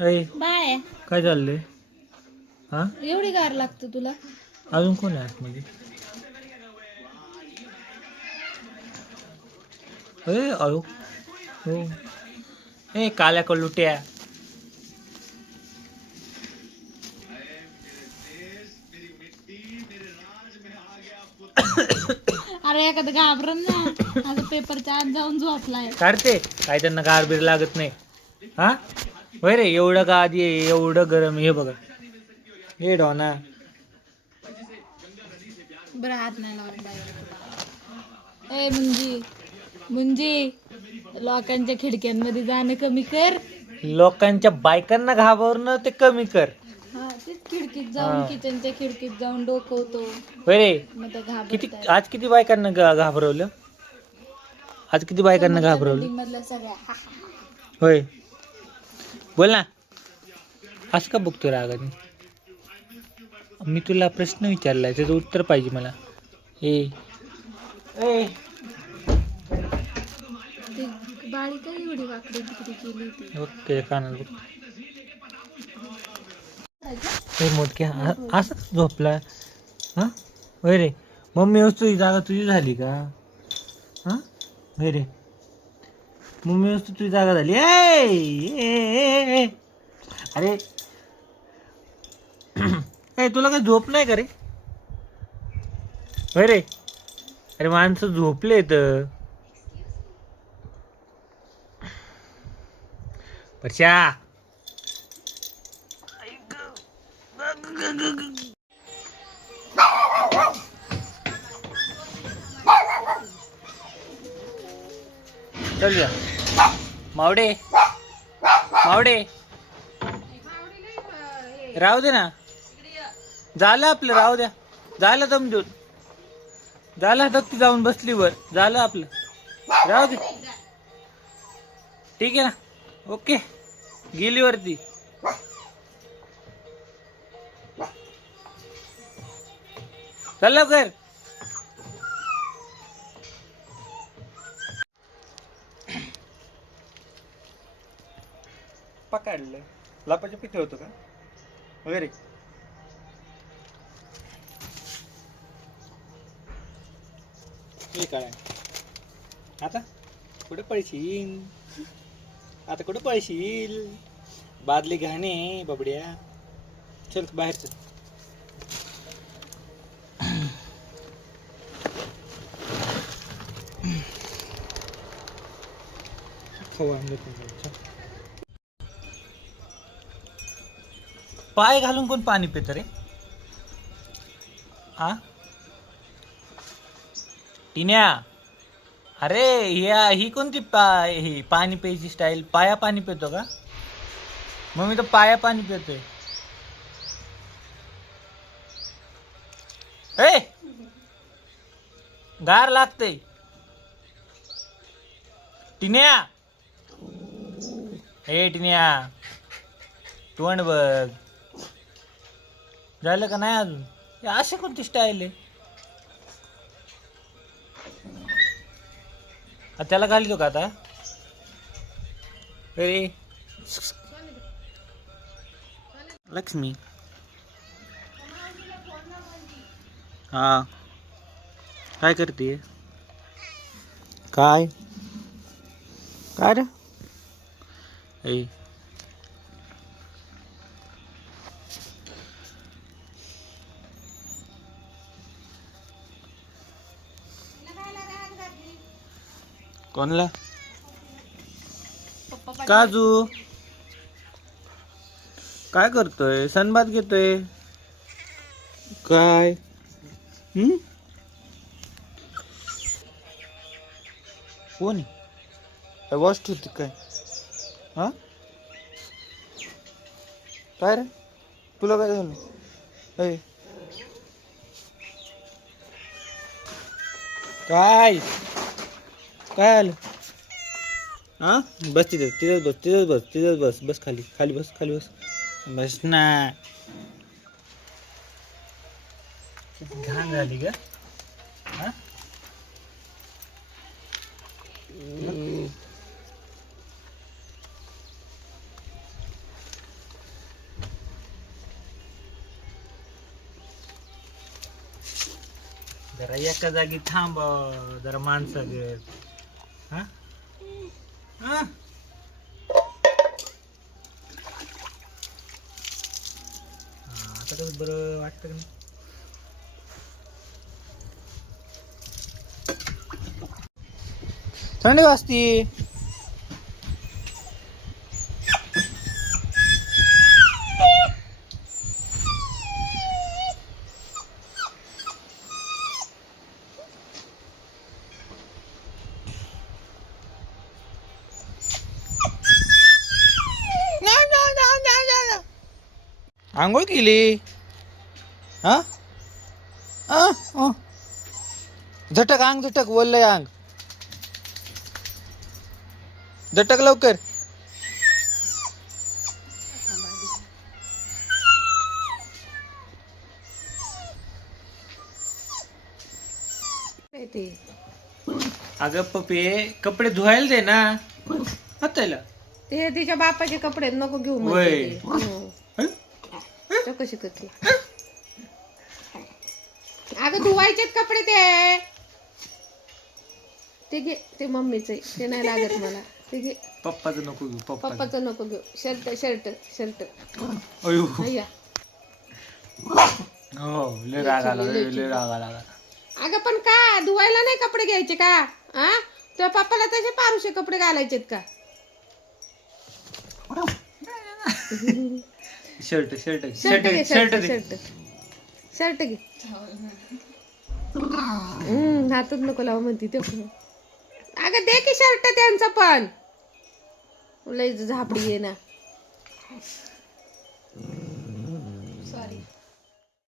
अय बाय. काय चाललंय? हा एवढी गार लागते तुला? अजून कोण आहे आतमध्ये? अयो हो ए काल्या कलुट्या. अरे एखादं घाबरण ना, आता पेपरच्या आत जाऊन झोपलाय. काढते काय त्यांना गारबीर लागत नाही. हा होय रे, एवढं का आधी एवढं गरम. हे बघा हे डॉना. बरं हात नाही लावला. ए मुंजी मुंजी, लोकांच्या खिडक्यांमध्ये जाणं कमी कर. लोकांच्या बायकांना घाबरणं ते कमी कर. हा तेच, खिडकीत जाऊन किचनच्या खिडकीत जाऊन डोकवतो. होय रे, मग ते किती घाबरतात. आज किती बायकांना घाबरवलं? आज किती बायकांना घाबरवलं? मधल्या सगळ्या होय बोल ना. असं का बघतो रागाने? मी तुला प्रश्न विचारलाय, त्याचं उत्तर पाहिजे मला. ए ए ती बाळी काय एवढी वाकडी तिकडी केली होती. ओके कानाला बघ. हे मोदके असंच झोपला. हा होय रे, मम्मी वस्तू जागा तुझी झाली का? हा होय रे, मम्मी वस्तू तुझी जागा झाली. ए अरे ए तुला काही झोप नाही का रे? होय रे, अरे माणसं झोपले तर परश्या. चल जा मावडे मावडे, राहू दे ना. झालं आपलं, राहू द्या. झालं दमजून, झालं धक्की जाऊन बसली वर. झालं आपलं, राहू दे. ठीक आहे ना, ओके. गेली वरती. चल लवकर. पकडलं. लपाच्या पिठे होतो का वगैरे? काय आता कुठे पळशील? आता कुठे पळशील? बादली घाणे बबड्या. चल बाहेर चल. पाय घालून कोण पाणी पित रे? हा टिन्या, अरे ही कोणती ही पाणी प्यायची स्टाईल? पाया पाणी पितो का? मग मी तर पाया पाणी पितोय. ए गार लागते. टिन्या, हे टिन्या तोंड बघ. झालं का नाही अजून? अशी कोणती स्टाईल आहे? त्याला घालतो का आता? अरे लक्ष्मी, हा काय करते? काय काय रे? ए कोणला? काजू काय करतोय? सनबात घेतोय काय? कोण वॉस्ट होती काय? हा काय रे, तुला काय झालं? काय काय आलं? हा बस तिथं, तिथंच बस, तिथंच बस, तिथंच बस. बस खाली, खाली बस, खाली बस. बस ना. घाण झाली का? हा जरा एका जागी थांब, जरा माणसं गे. हा हा आता कसं बरं वाटतं का नाही? थंडी वाजती. आंघोळ केली. हा झटक अंग, झटक बोललंय अंग, झटक लवकर. अगं पप्पे कपडे धुवायला दे ना. हातायला ते तिच्या बापाचे कपडे नको घेऊ वय. कशी करते अगं धुवायचेच कपडे ते घे. ते मम्मीचे ते नाही लागत मला. ते घे. पप्पाचं नको घेऊ. पप्पाचं नको घेऊ. शर्ट शर्ट शर्ट अयो अय्या. हो लय राग आला, लय राग आला. अगं पण का धुवायला नाही कपडे घ्यायचे का? हा तुझ्या पप्पाला तसे पारुशे कपडे घालायचेत का? शर्ट शर्ट शर्ट घे. Shirt shirt shirt shirt shirt घे. हातच नको लावा म्हणती ते. अगं दे की शर्ट त्यांचा पण. लय झापडी ये ना. सॉरी.